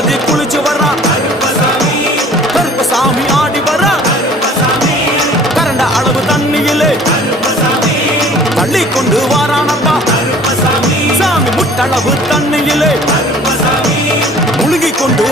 நதி குளிச்சு வர்றா கருப்பசாமி ஆடி வர்றா கரண்ட அளவு தண்ணியிலே தள்ளி கொண்டு வாரானப்பா சாமி முட்டளவு தண்ணியிலே முழுகி கொண்டு